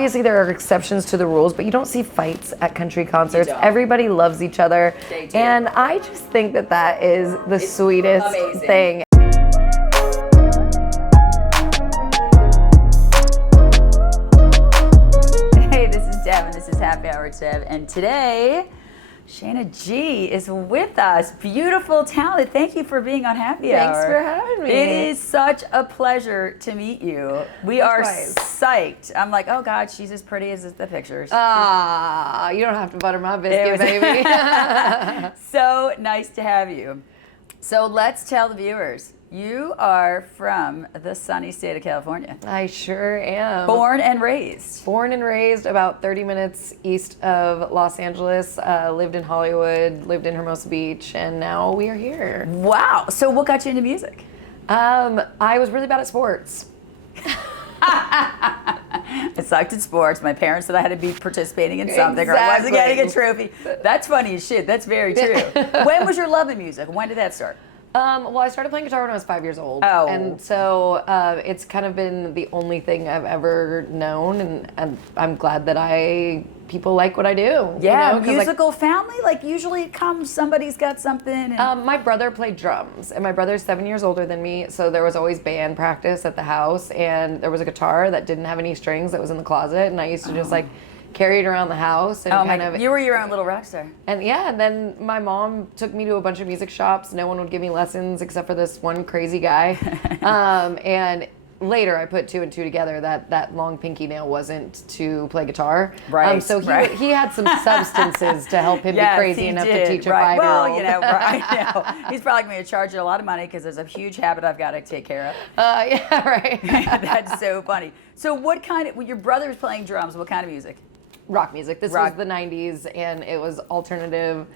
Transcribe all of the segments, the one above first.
obviously there are exceptions to the rules, but you don't see fights at country concerts. don't. Everybody loves each other. They do. And I just think that that is the sweetest amazing. thing. Hey, this is Deb, and this is Happy Hour with Deb, and today, Sheyna Gee is with us. Beautiful talent. Thank you for being on Happy Hour. Thanks for having me. It is such a pleasure to meet you. We are psyched. I'm like, oh God, she's as pretty as the pictures. You don't have to butter my biscuit, baby. So nice to have you. So let's tell the viewers, you are from the sunny state of California. I sure am. Born and raised. Born and raised about 30 minutes east of Los Angeles, lived in Hollywood, lived in Hermosa Beach, and now we are here. Wow. So what got you into music? I was really bad at sports. I sucked at sports. My parents said I had to be participating in something or I wasn't getting a trophy. That's funny as shit. That's very true. When was your love in music? When did that start? Well, I started playing guitar when I was 5 years old. Oh. And so it's kind of been the only thing I've ever known, and I'm glad that people like what I do. Yeah, you know? musical family? Like usually it comes, somebody's got something. And... my brother played drums, and my brother's 7 years older than me, so there was always band practice at the house, and there was a guitar that didn't have any strings that was in the closet, and I used to just carry it around the house and you were your own little rock star. And and then my mom took me to a bunch of music shops. No one would give me lessons except for this one crazy guy. And later I put two and two together that long pinky nail wasn't to play guitar. Right. So he had some substances to help him be crazy enough to teach a 5-year-old. Well, you know, I know. He's probably going to charge you a lot of money because there's a huge habit I've got to take care of. Yeah, right. That's so funny. So what kind of, when your brother was playing drums, what kind of music? Rock music. This was the 90s, and it was alternative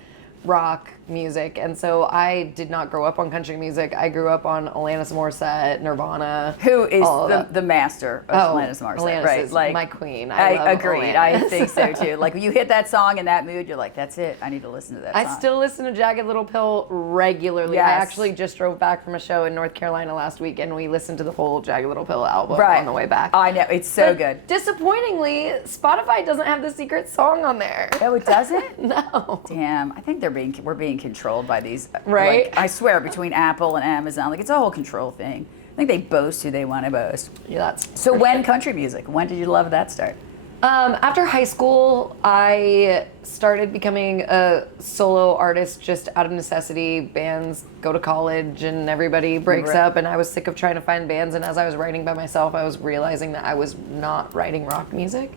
rock music. And so I did not grow up on country music. I grew up on Alanis Morissette, Nirvana. Who is the master of Alanis Morissette? Alanis right? is Like, my queen. I agreed. Alanis. I think so too. Like when you hit that song in that mood, you're like, that's it. I need to listen to that song. I still listen to Jagged Little Pill regularly. Yes. I actually just drove back from a show in North Carolina last week, and we listened to the whole Jagged Little Pill album on the way back. I know. It's so But good. Disappointingly, Spotify doesn't have the secret song on there. Oh, it doesn't? No. Damn. I think we're being controlled by these. Right? Like, I swear, between Apple and Amazon, like it's a whole control thing. I think they boast who they want to boast. Yeah, that's So when country music? When did you love that start? After high school, I started becoming a solo artist just out of necessity. Bands go to college and everybody breaks up, and I was sick of trying to find bands. And as I was writing by myself, I was realizing that I was not writing rock music.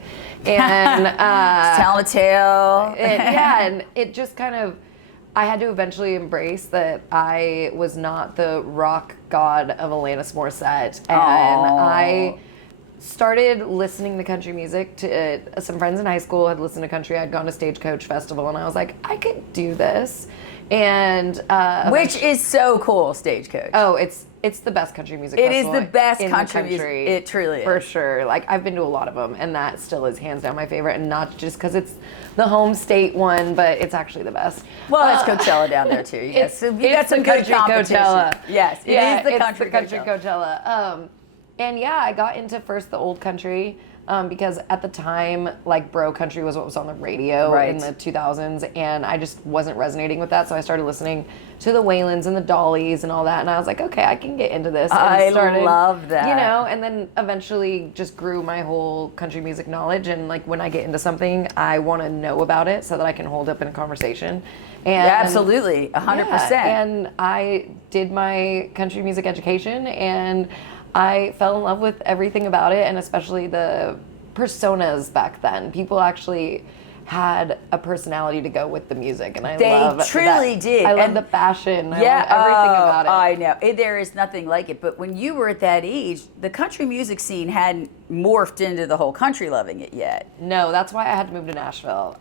And Telling a tale. and it just kind of, I had to eventually embrace that I was not the rock god of Alanis Morissette. And I started listening to country music to some friends in high school had listened to country. I'd gone to Stagecoach Festival, and I was like, I could do this. And which is so cool, Stagecoach. Oh, it's the best country music It festival is the best in country the music. It truly is. For sure. Like, I've been to a lot of them, and that still is hands down my favorite, and not just because it's the home state one, but it's actually the best. Well, that's Coachella down there too. Yes, you got some good competition. Coachella. Yes, it is the country Coachella. And yeah, I got into first the old country because at the time, like, bro country was what was on the radio in the 2000s, and I just wasn't resonating with that, so I started listening to the Whalens and the Dollies and all that, and I was like, okay, I can get into this. And I love that. You know, and then eventually just grew my whole country music knowledge, and like when I get into something, I want to know about it so that I can hold up in a conversation. And yeah, absolutely, 100%. And I did my country music education, and I fell in love with everything about it, and especially the personas back then. People actually had a personality to go with the music, and They truly did. I love the fashion. I love everything about it. I know. There is nothing like it. But when you were at that age, the country music scene hadn't morphed into the whole country loving it yet. No, that's why I had to move to Nashville.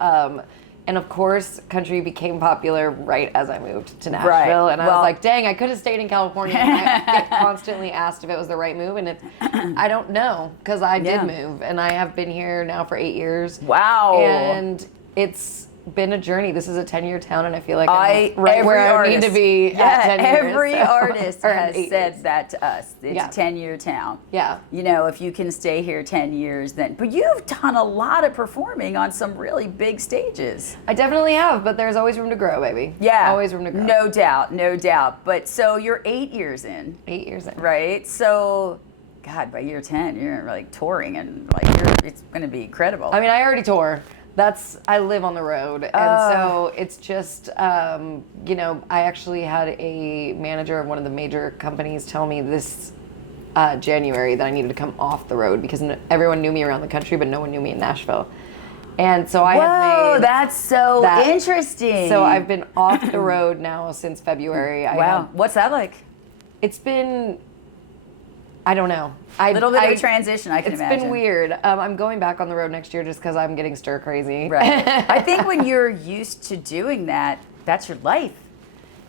And of course, country became popular right as I moved to Nashville. And I was like, dang, I could have stayed in California. And I get constantly asked if it was the right move. And I don't know, because I did move. And I have been here now for 8 years. Wow. And it's been a journey. This is a 10-year town, and I feel like I'm every where I need artist- to be at 10 years. Every artist Or has 8 said years. that to us. It's Yeah. a 10-year town. Yeah. You know, if you can stay here 10 years, then. But you've done a lot of performing on some really big stages. I definitely have, but there's always room to grow, baby. Yeah. Always room to grow. No doubt, no doubt. But so you're 8 years in, 8 years in. right? So, God, by year 10, you're like touring and like it's going to be incredible. I mean, I already tour. I live on the road. And so it's just, you know, I actually had a manager of one of the major companies tell me this January that I needed to come off the road because everyone knew me around the country, but no one knew me in Nashville. And so I have made that's so interesting. So I've been off the road now since February. Wow. What's that like? It's been, I don't know. A little bit of a transition, I can imagine. It's been weird. I'm going back on the road next year just because I'm getting stir crazy. Right. I think when you're used to doing that, that's your life.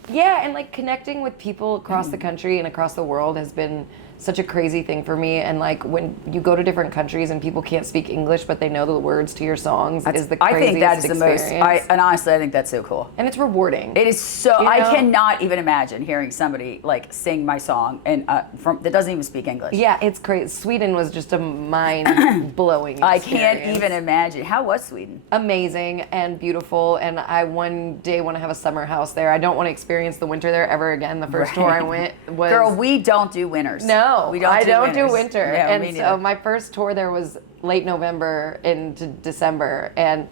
Yeah, and like connecting with people across the country and across the world has been such a crazy thing for me. And like when you go to different countries and people can't speak English but they know the words to your songs is the craziest I think that's experience. the most. And honestly, I think that's so cool. And it's rewarding. It is so. You know? I cannot even imagine hearing somebody like sing my song and that doesn't even speak English. Yeah, it's crazy. Sweden was just a mind-blowing I experience. can't even imagine. How was Sweden? Amazing and beautiful, and I one day want to have a summer house there. I don't want to experience the winter there ever again. The first tour I went was... Girl, we don't do winters. No, I don't do winters. winter. Yeah, and me so neither. my first tour there was late November into December, and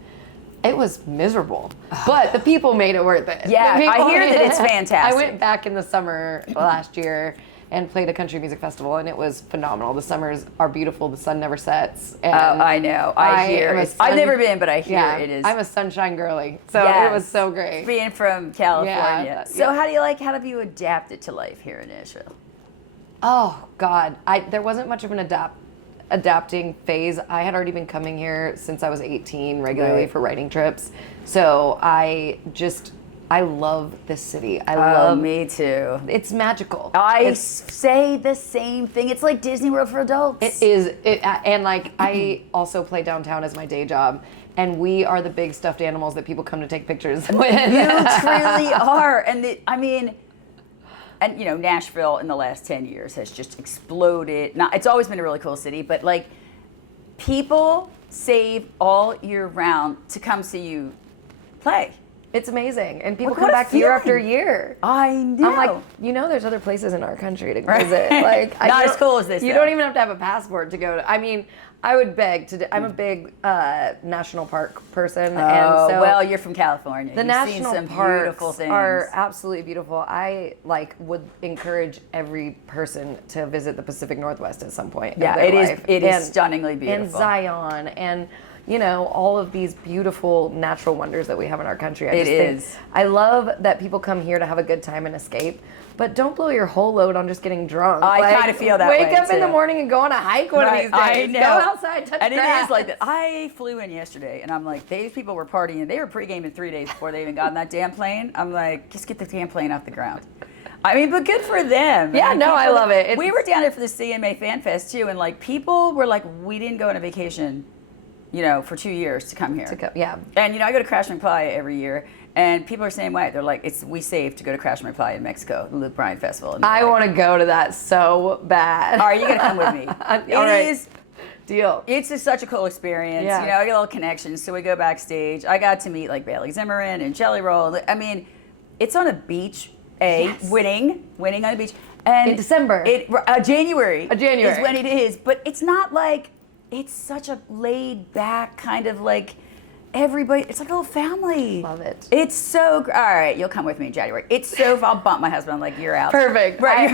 it was miserable. But the people made it worth it. Yeah, The people I hear made that it. it's fantastic. I went back in the summer last year and played a country music festival, and it was phenomenal. The summers are beautiful. The sun never sets. And I know. I hear am a it. I've sun- never been, but I hear yeah, it is. I'm a sunshine girly, so Yes. it was so great. Being from California. Yeah, So yeah. how have you adapted to life here in Nashville? Oh God, there wasn't much of an adapting phase. I had already been coming here since I was 18 regularly Right. for writing trips. So I love this city. I love me too. It's magical. I say the same thing. It's like Disney World for adults. It is, and like I also play downtown as my day job, and we are the big stuffed animals that people come to take pictures with. You truly are, and you know, Nashville in the last 10 years has just exploded. It's always been a really cool city, but like people save all year round to come see you play. It's amazing, and people What come a back year feeling. after year. I know. I'm like, you know, there's other places in our country to Right. visit. Like, Not you as cool as this, You though. don't even have to have a passport to go to. I mean, I would beg to. I'm a big national park person, and so well, you're from California. the You've national seen some parks beautiful things. are absolutely beautiful. I would encourage every person to visit the Pacific Northwest at some point. Yeah, of their it is. life. It is And- stunningly And beautiful. Zion, and you know, all of these beautiful natural wonders that we have in our country. It is. I love that people come here to have a good time and escape, but don't blow your whole load on just getting drunk. I kinda feel that Wake way, up in the too. morning and go on a hike one of these days. I know. Go outside, touch and grass. it is like that. I flew in yesterday, and I'm like, these people were partying. They were pre-gaming 3 days before they even got on that damn plane. I'm like, just get the damn plane off the ground. I mean, but good for them. Yeah, mean, no, I people- love it. We were down there for the CMA Fan Fest too, and like people were like, we didn't go on a vacation, you know, for 2 years to come here. Yeah. And you know, I go to Crash and Playa every year, and people are the same way. They're like, we saved to go to Crash and Playa in Mexico, the Luke Bryan Festival. And I they're want to go to that so bad. all right, you gotta come with me. All right. It is. Deal. It's just such a cool experience. Yeah. You know, I get a little connections. So we go backstage. I got to meet like Bailey Zimmerman and Jelly Roll. I mean, it's on a beach. Yes. Winning on the beach. And In December. January. January. Is when it is. But it's not like, it's such a laid back kind of like everybody. It's like a little family. Love it. It's so. All right, you'll come with me in January. It's so. I'll bump my husband. I'm like, you're out. Perfect. Right.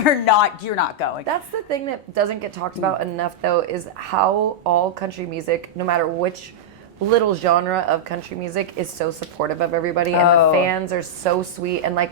You're not going. That's the thing that doesn't get talked about enough, though, is how all country music, no matter which little genre of country music, is so supportive of everybody, and the fans are so sweet. And like,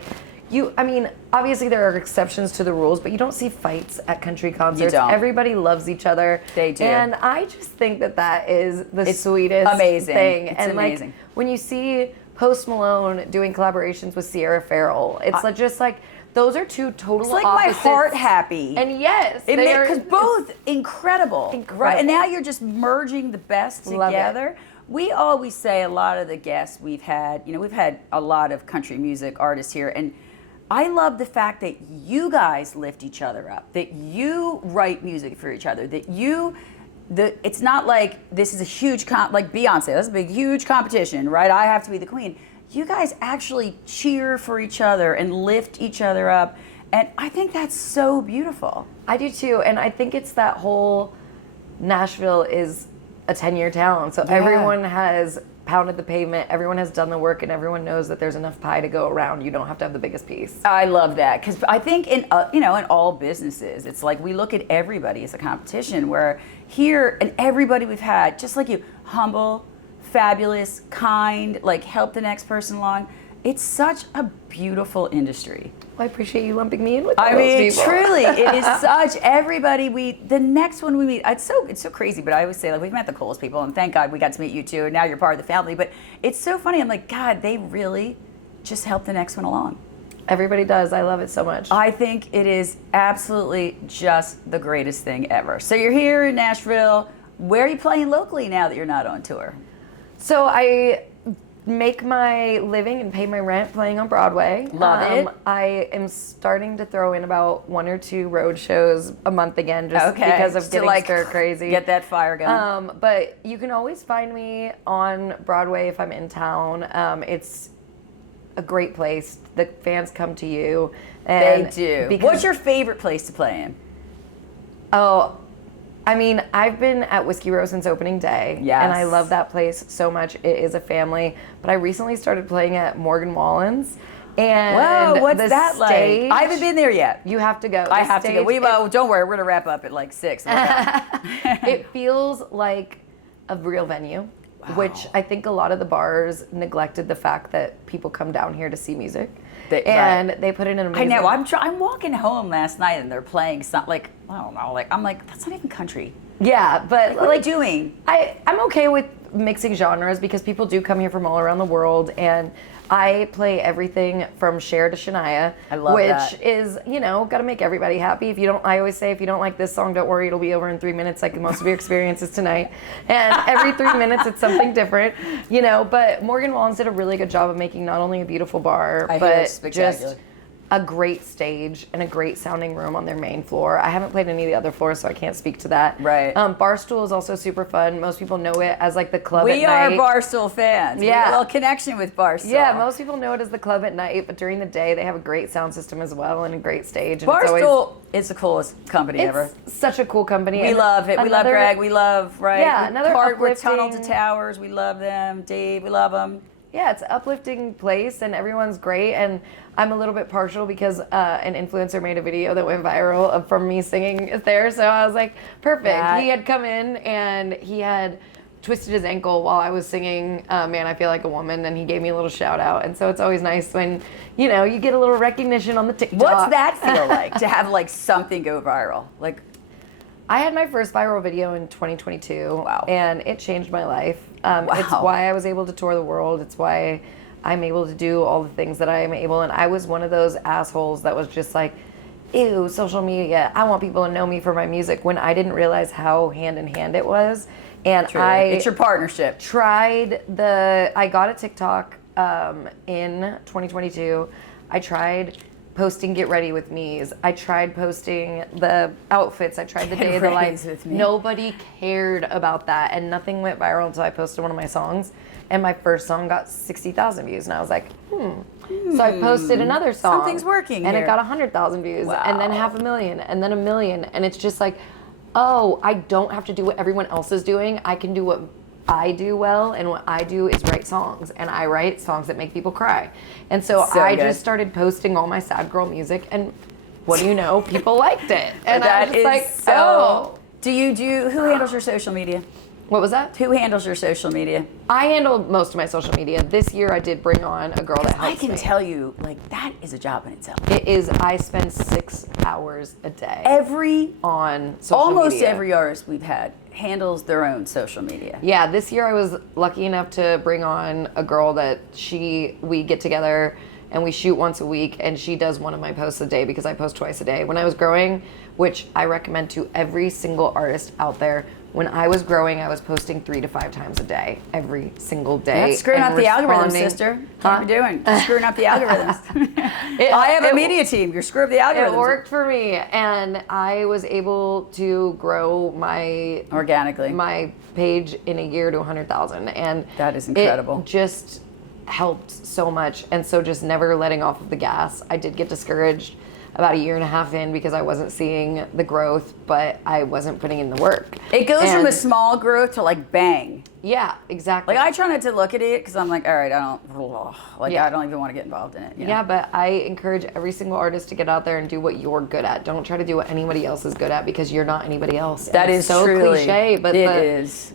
I mean, obviously there are exceptions to the rules, but you don't see fights at country concerts. don't. Everybody loves each other. They do. And I just think that is the sweetest amazing. thing. It's and amazing. like, when you see Post Malone doing collaborations with Sierra Farrell, it's just like, those are two total It's like opposites. my heart happy. And yes, Because both incredible. Right? And now you're just merging the best together. We always say, a lot of the guests we've had, we've had a lot of country music artists here, and I love the fact that you guys lift each other up, that you write music for each other, that it's not like this is a huge, like Beyonce, that's a big, huge competition, right? I have to be the queen. You guys actually cheer for each other and lift each other up. And I think that's so beautiful. I do too. And I think it's that whole Nashville is a 10-year town. So everyone has pounded the pavement, everyone has done the work, and everyone knows that there's enough pie to go around. You don't have to have the biggest piece. I love that, because I think in in all businesses, it's like we look at everybody as a competition, where here, and everybody we've had, just like you, humble, fabulous, kind, like help the next person along. It's such a beautiful industry. Well, I appreciate you lumping me in with all those people. Truly, it is such, everybody, the next one we meet, it's so crazy, but I always say, like, we've met the coolest people, and thank God we got to meet you too, and now you're part of the family, but it's so funny. I'm like, God, they really just help the next one along. Everybody does. I love it so much. I think it is absolutely just the greatest thing ever. So you're here in Nashville. Where are you playing locally now that you're not on tour? So I make my living and pay my rent playing on Broadway. Love it. I am starting to throw in about 1 or 2 road shows a month again, just because of getting stir crazy. Get that fire going. But you can always find me on Broadway if I'm in town. It's a great place. The fans come to you. And they do. What's your favorite place to play in? Oh, I mean, I've been at Whiskey Row since opening day, and I love that place so much. It is a family. But I recently started playing at Morgan Wallen's, and whoa, what's that stage, like? I haven't been there yet. You have to go. I have to go. Don't worry, we're gonna wrap up at like 6. It feels like a real venue, which I think a lot of the bars neglected the fact that people come down here to see music. They put in an amazing... I know. I'm walking home last night and they're playing something like, I don't know, like, I'm like, that's not even country. Yeah, but what are you doing? I'm okay with mixing genres because people do come here from all around the world, and I play everything from Cher to Shania. I love that. Which is, got to make everybody happy. I always say, if you don't like this song, don't worry, it'll be over in 3 minutes, like most of your experiences tonight. And every 3 minutes, it's something different, But Morgan Wallen's did a really good job of making not only a beautiful bar, but just a great stage and a great sounding room on their main floor. I haven't played any of the other floors, so I can't speak to that. Right. Barstool is also super fun. Most people know it as like the club at night. We are Barstool fans. Yeah. We have a little connection with Barstool. Yeah, most people know it as the club at night, but during the day they have a great sound system as well and a great stage. And Barstool is the coolest company ever. It's such a cool company. We love it. We love Greg. We love, right? Yeah, another We're Tunnel to Towers. We love them. Dave, we love them. Yeah, it's an uplifting place and everyone's great. And I'm a little bit partial because an influencer made a video that went viral from me singing there. So I was like, perfect. He had come in and he had twisted his ankle while I was singing Man, I Feel Like a Woman, and he gave me a little shout out. And so it's always nice when, you get a little recognition on the TikTok. What's that feel like, to have like something go viral? Like, I had my first viral video in 2022. Wow. And it changed my life. It's why I was able to tour the world. It's why I'm able to do all the things that I am able. And I was one of those assholes that was just like, ew, social media. I want people to know me for my music, when I didn't realize how hand in hand it was. And it's your partnership. I got a TikTok in 2022. I tried posting Get Ready With Me's. I tried posting the outfits. I tried the day of the life. Nobody cared about that, and nothing went viral until I posted one of my songs. And my first song got 60,000 views, and I was like, So I posted another song. Something's working and here. it got 100,000 views, and then 500,000, and then 1 million. And it's just like, oh, I don't have to do what everyone else is doing. I can do what I do well, and what I do is write songs, and I write songs that make people cry. And so I just started posting all my sad girl music, and what do you know, people liked it. And I was just like, who handles your social media? What was that? Who handles your social media? I handle most of my social media. This year I did bring on a girl that helps me. I can tell you, like, that is a job in itself. It is. I spend 6 hours a day on social media. Almost every artist we've had handles their own social media. Yeah, this year I was lucky enough to bring on a girl that we get together and we shoot once a week, and she does one of my posts a day because I post twice a day. When I was growing, which I recommend to every single artist out there, when I was growing, I was posting 3 to 5 times a day, every single day. That's screwing up the algorithms, sister. Can't be doing. Screwing up the algorithms. I have a media team. You're screwing up the algorithms. It worked for me, and I was able to grow my organically my page in a year to 100,000, and that is incredible. It just helped so much, and so just never letting off of the gas. I did get discouraged about a year and a half in because I wasn't seeing the growth, but I wasn't putting in the work. It goes from a small growth to like bang. Yeah, exactly. Like I try not to look at it because I'm like, all right, I don't even want to get involved in it. You know? Yeah, but I encourage every single artist to get out there and do what you're good at. Don't try to do what anybody else is good at because you're not anybody else. That is so truly, cliche, but it is.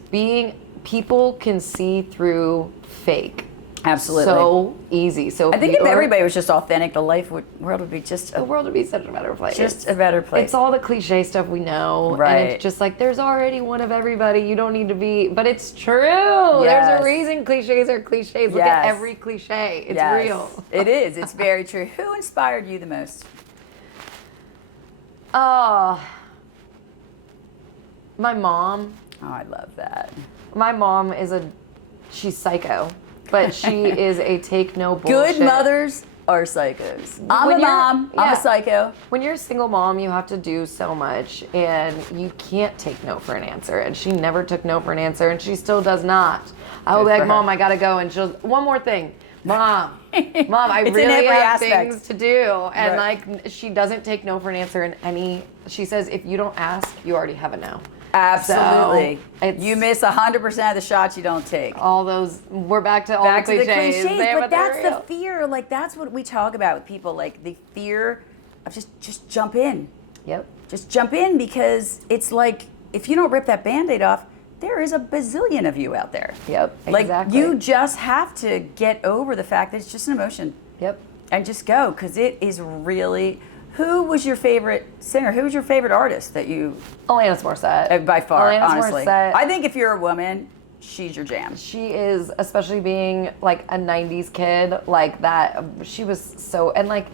People can see through fake. Absolutely. So easy. So I think if everybody was just authentic, the world would be the world would be such a better place. Just a better place. It's all the cliche stuff we know. Right. And it's just like, there's already one of everybody. You don't need to be, but it's true. Yes. There's a reason cliches are cliches. Look at every cliche. It's real. It is. It's very true. Who inspired you the most? My mom. Oh, I love that. My mom she's psycho. But she is a take no bullshit. Good mothers are psychos. I'm a mom. I'm a psycho. When you're a single mom, you have to do so much, and you can't take no for an answer. And she never took no for an answer, and she still does not. I will be like, Mom, I gotta go, and she'll. One more thing, Mom, I really have things to do, and like she doesn't take no for an answer in any. She says, if you don't ask, you already have a no. Absolutely. So you miss 100% of the shots you don't take. All those, we're back to all the cliches. But that's the fear. Like, that's what we talk about with people. Like, the fear of just jump in. Yep. Just jump in, because it's like, if you don't rip that Band-Aid off, there is a bazillion of you out there. Yep, exactly. Like, you just have to get over the fact that it's just an emotion. Yep. And just go, because it is really... Who was your favorite singer? Who was your favorite artist that you... Alanis Morissette. By far, Alanis honestly. Morissette. I think if you're a woman, she's your jam. She is, especially being like a 90s kid, like that. She was so... And like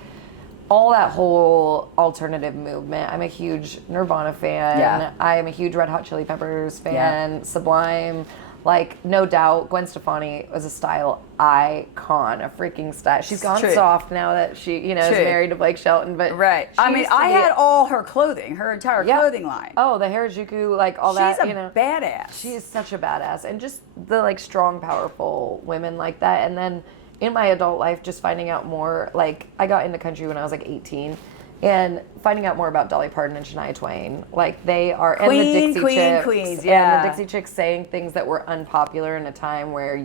all that whole alternative movement. I'm a huge Nirvana fan. Yeah. I am a huge Red Hot Chili Peppers fan. Yeah. Sublime. Like, no doubt, Gwen Stefani was a style icon, a freaking style. She's gone soft now that she, is married to Blake Shelton, but I mean, I had all her clothing, her entire clothing line. Oh, the Harajuku, like all that. She's a badass. She is such a badass, and just the like strong, powerful women like that. And then in my adult life, just finding out more. Like, I got into country when I was like 18. And finding out more about Dolly Parton and Shania Twain, like they are, and the Dixie Chicks, yeah. And the Dixie Chicks saying things that were unpopular in a time where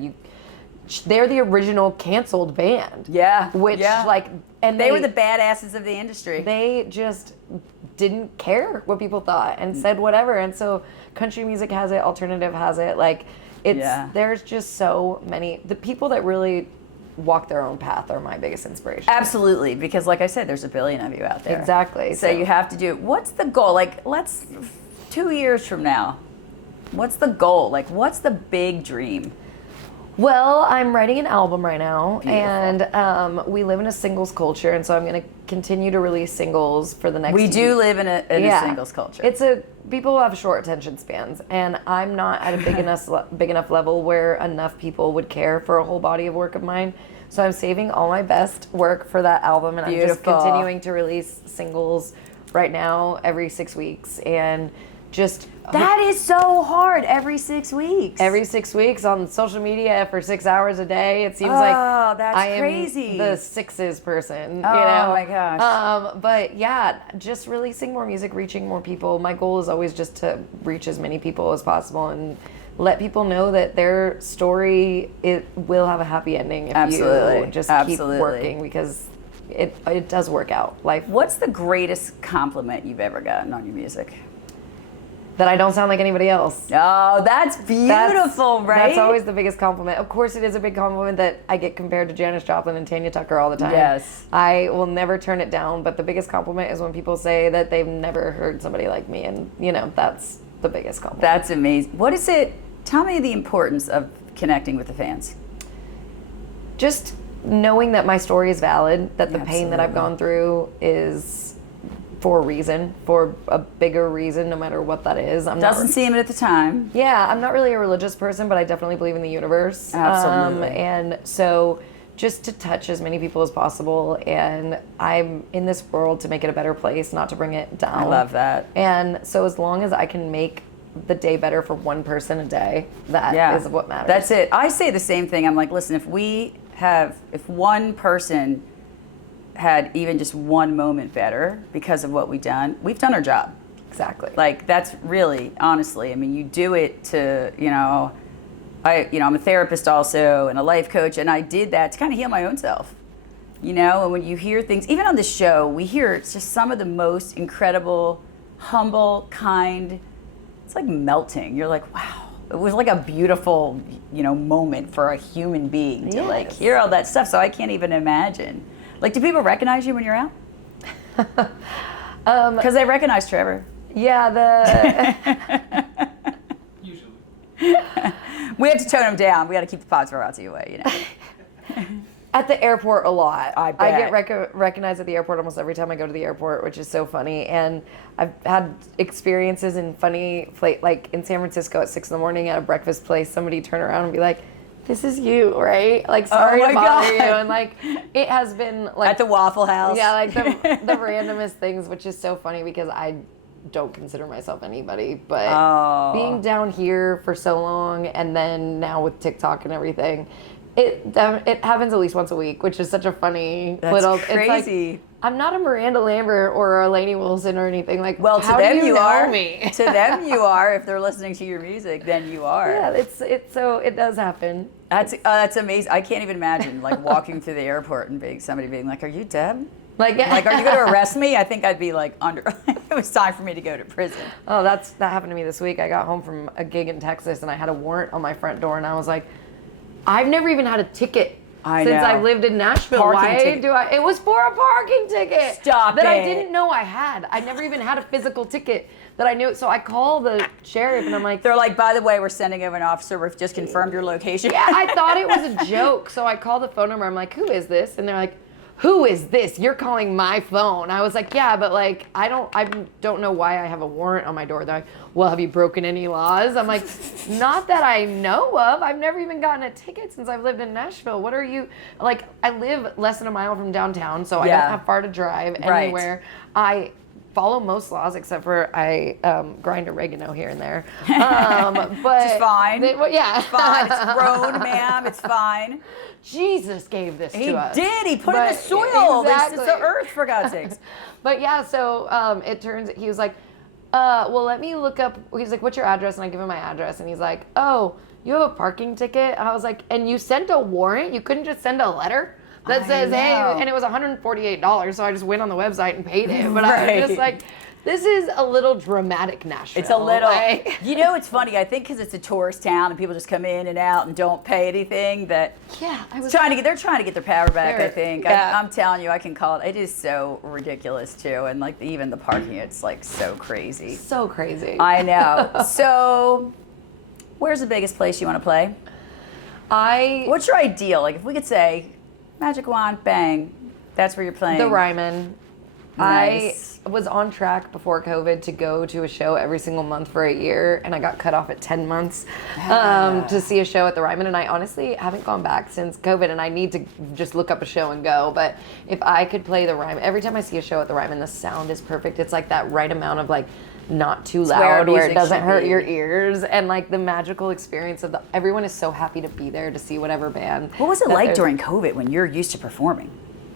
they're the original canceled band. Yeah. Which and they were the badasses of the industry. They just didn't care what people thought and said whatever. And so country music has it, alternative has it. Like there's just so many, the people that really walk their own path are my biggest inspiration. Absolutely, because like I said, there's a billion of you out there. Exactly. So you have to do, what's the goal? Like, 2 years from now, what's the goal? Like, what's the big dream? Well, I'm writing an album right now. Beautiful. And we live in a singles culture, and so I'm going to continue to release singles for the next We do live in a singles culture. People have short attention spans, and I'm not at a big enough level where enough people would care for a whole body of work of mine. So I'm saving all my best work for that album, and I'm just continuing to release singles right now every 6 weeks, and just... That is so hard, every 6 weeks. Every 6 weeks on social media for 6 hours a day. It seems that's crazy. Am the sixes person. Oh my gosh. But yeah, just releasing more music, reaching more people. My goal is always just to reach as many people as possible and let people know that their story, it will have a happy ending if you just keep working, because it does work out. What's the greatest compliment you've ever gotten on your music? That I don't sound like anybody else. Oh, that's beautiful, right? That's always the biggest compliment. Of course, it is a big compliment that I get compared to Janis Joplin and Tanya Tucker all the time. Yes. I will never turn it down, but the biggest compliment is when people say that they've never heard somebody like me, and, that's the biggest compliment. That's amazing. What is it? Tell me the importance of connecting with the fans. Just knowing that my story is valid, that the pain that I've Absolutely. gone through is for a reason, for a bigger reason, no matter what that is. Doesn't seem it at the time. Yeah, I'm not really a religious person, but I definitely believe in the universe. Absolutely. And so just to touch as many people as possible, and I'm in this world to make it a better place, not to bring it down. I love that. And so as long as I can make the day better for one person a day, that is what matters. That's it. I say the same thing. I'm like, listen, if one person had even just one moment better because of what we've done our job. Exactly. Like, that's really, honestly, I mean, you do it to, I'm a therapist also and a life coach, and I did that to kind of heal my own self. And when you hear things, even on this show, we hear it's just some of the most incredible, humble, kind, it's like melting. You're like, wow. It was like a beautiful, moment for a human being to like hear all that stuff. So I can't even imagine. Like, do people recognize you when you're out? Because they recognize Trevor. Yeah, Usually. We have to tone him down. We got to keep the paparazzi away, At the airport a lot. I bet. I get recognized at the airport almost every time I go to the airport, which is so funny. And I've had experiences in funny, like in San Francisco at 6 a.m. at a breakfast place, somebody turn around and be like, "This is you, right? Like, sorry to bother you." And like, it has been like at the Waffle House. Yeah, like the randomest things, which is so funny because I don't consider myself anybody, but being down here for so long, and then now with TikTok and everything, it happens at least once a week, which is such a funny little. Crazy. It's like, I'm not a Miranda Lambert or a Lainey Wilson or anything. Like, well, how to them do you you know are. me? To them you are. If they're listening to your music, then you are. Yeah, it's so it does happen. That's amazing. I can't even imagine like walking through the airport and somebody being like, "Are you Deb? Like, are you going to arrest me?" I think I'd be like it was time for me to go to prison. Oh, that happened to me this week. I got home from a gig in Texas and I had a warrant on my front door, and I was like, I've never even had a ticket since I've lived in Nashville. It was for a parking ticket. Stop that it. I didn't know I had. I never even had a physical ticket that I knew. So I call the sheriff and I'm like, they're like, "By the way, we're sending over an officer. We've just confirmed your location." Yeah, I thought it was a joke. So I called the phone number. I'm like, "Who is this?" And they're like, "Who is this? You're calling my phone." I was like, "Yeah, but like, I don't know why I have a warrant on my door." They're like, "Well, have you broken any laws?" I'm like, "Not that I know of. I've never even gotten a ticket since I've lived in Nashville. What are you, like, I live less than a mile from downtown, so I don't have far to drive anywhere. I follow most laws except for I grind oregano here and there. But it's fine. Yeah. It's fine. It's grown, ma'am. It's fine. Jesus gave this to us. He did. He put it in the soil. Exactly. It's the earth, for God's sakes. But yeah, so he was like, well, let me look up. He's like, "What's your address?" And I give him my address, and he's like, "Oh, you have a parking ticket?" I was like, "And you sent a warrant? You couldn't just send a letter that says, hey," and it was $148, so I just went on the website and paid it. But I was just like, this is a little dramatic Nashville. It's a little, like, it's funny. I think because it's a tourist town and people just come in and out and don't pay anything. They're trying to get their power back. I think. Yeah. I'm telling you, I can call it. It is so ridiculous too, and like even the parking, it's like so crazy. So crazy. I know. So, where's the biggest place you want to play? What's your ideal? Like, if we could say, magic wand, bang, that's where you're playing. The Ryman. Nice. I was on track before COVID to go to a show every single month for a year, and I got cut off at 10 months to see a show at the Ryman, and I honestly haven't gone back since COVID, and I need to just look up a show and go. But if I could play the Ryman, every time I see a show at the Ryman, the sound is perfect. It's like that right amount of like not too loud where it doesn't hurt your ears, and like the magical experience of everyone is so happy to be there to see whatever band. What was it like during COVID when you're used to performing?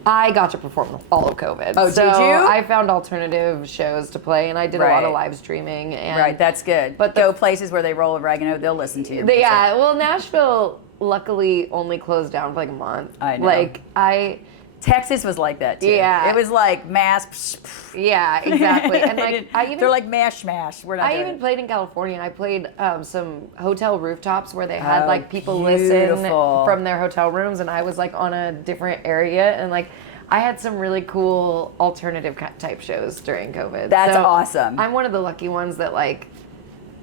I got to perform all of COVID. Oh, so did you? I found alternative shows to play, and I did a lot of live streaming. And that's good. But go places where they roll oregano, they'll listen to you. Yeah, well, Nashville luckily only closed down for like a month. I know. Texas was like that too. Yeah. It was like mass. Yeah, exactly. And like they're like mash. We're not. I even played in California. I played some hotel rooftops where they had like people listen from their hotel rooms, and I was like on a different area, and like I had some really cool alternative type shows during COVID. That's awesome. I'm one of the lucky ones that like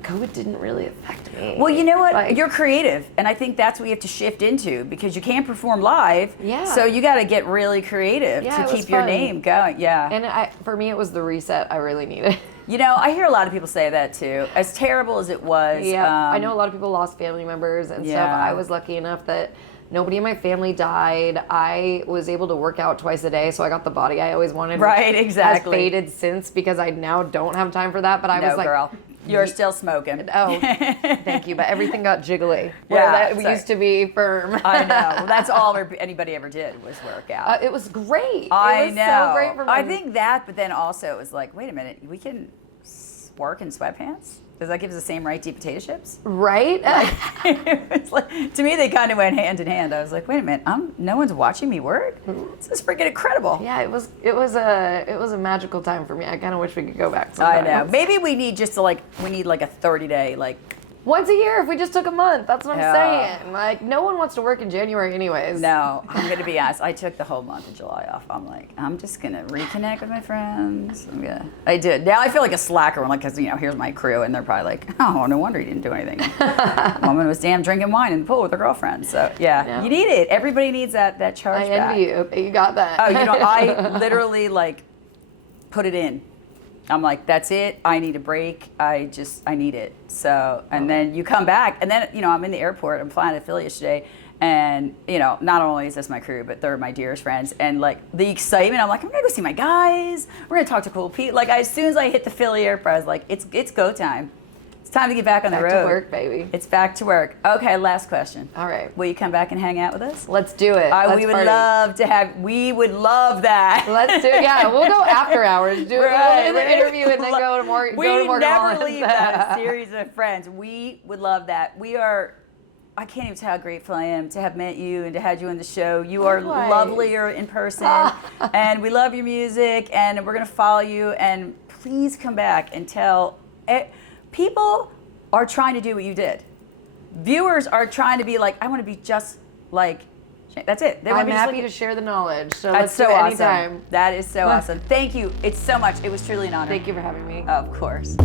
COVID didn't really affect me. Well, you know what? Like, You're creative, and I think that's what you have to shift into because you can't perform live. Yeah. So you got to get really creative Yeah, to it was keep your fun. name going. Yeah. and for me, it was the reset I really needed. You know, I hear a lot of people say that too. As terrible as it was. Yeah, I know a lot of people lost family members and stuff. Yeah. I was lucky enough that nobody in my family died. I was able to work out twice a day, so I got the body I always wanted. Right, which exactly. Has faded since because I now don't have time for that. But I No, was like, girl, you're still smoking. oh, thank you. But everything got jiggly. Where Yeah, that so- used to be firm. I know. Well, that's all anybody ever did was work out. It was great. I it was know. so great for me. I think that, but then also it was like, wait a minute, we can work in sweatpants? Does that give us the same right to eat potato chips? Right? It's like, to me, they kind of went hand in hand. I was like, wait a minute, no one's watching me work. This is freaking incredible. Yeah, it was a magical time for me. I kind of wish we could go back I sometime. know. Maybe we need like a 30-day Once a year, if we just took a month. That's what I'm Yeah. saying. Like, no one wants to work in January anyways. No, I'm going to be honest. I took the whole month of July off. I'm like, I'm just going to reconnect with my friends. I did. Now I feel like a slacker when, because, here's my crew, and they're probably like, oh, no wonder he didn't do anything. Woman was damn drinking wine in the pool with her girlfriend. So, yeah, you need it. Everybody needs that charge I back. envy you. You got that. Oh, I literally, put it in. I'm like, that's it. I need a break. I need it. So, and then you come back, and then, I'm in the airport. I'm flying to Philly yesterday, and, not only is this my crew, but they're my dearest friends. And, the excitement, I'm like, I'm going to go see my guys. We're going to talk to cool people. As soon as I hit the Philly airport, I was like, it's go time. It's time to get back on the road. Back to work, baby. It's back to work. Okay, last question. All right. Will you come back and hang out with us? Let's do it. We would love that. Let's do it. Yeah, we'll go after hours. We'll do the interview and then go to Morgan. We go to Morgan never Wallen. leave that series of friends. We would love that. I can't even tell how grateful I am to have met you and to have you on the show. You are Likewise. lovelier in person, and we love your music, and we're going to follow you. And please come back and tell. People are trying to do what you did. Viewers are trying to be like, I want to be just like. That's it. I'm happy to share the knowledge. So That's let's so do it awesome. anytime. That is so awesome. Thank you. It's so much. It was truly an honor. Thank you for having me. Of course.